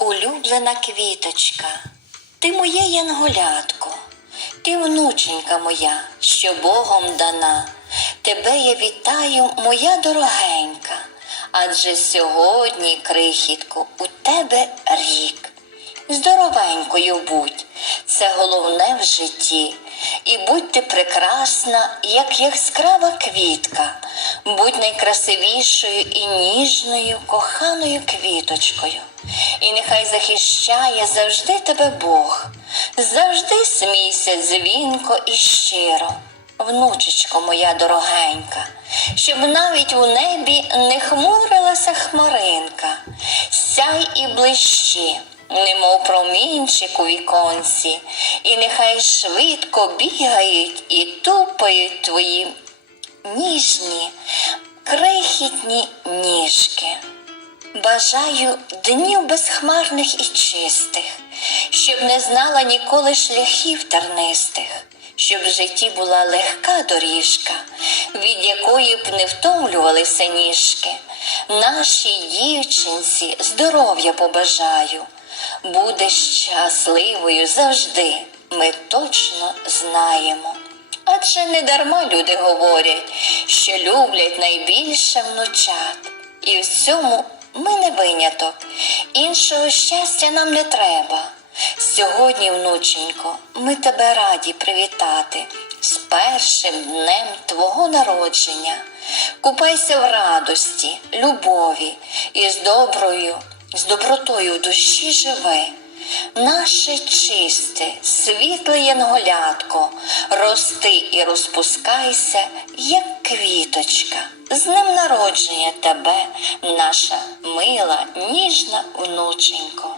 Улюблена квіточка, ти моє янголятко, ти внученька моя, що Богом дана. Тебе я вітаю, моя дорогенька, адже сьогодні, крихітко, у тебе рік. Здоровенькою будь, це головне в житті. І будь ти прекрасна, як яскрава квітка, будь найкрасивішою і ніжною, коханою квіточкою. І нехай захищає завжди тебе Бог, завжди смійся дзвінко і щиро, внучечко моя дорогенька, щоб навіть у небі не хмурилася хмаринка, сяй і блищи немов промінчик у віконці, і нехай швидко бігають і тупають твої ніжні, крихітні ніжки. Бажаю днів безхмарних і чистих, щоб не знала ніколи шляхів тернистих, щоб в житті була легка доріжка, від якої б не втомлювалися ніжки. Нашій дівчинці здоров'я побажаю, буде щасливою завжди, ми точно знаємо. Адже не дарма люди говорять, що люблять найбільше внучат. І в цьому ми не виняток. Іншого щастя нам не треба. Сьогодні, внученько, ми тебе раді привітати з першим днем твого народження. Купайся в радості, любові і з доброю, з добротою в душі живи. Наше чисте, світле янголятко, рости і розпускайся, як квіточка. З ним народження тебе, наша мила, ніжна внученько.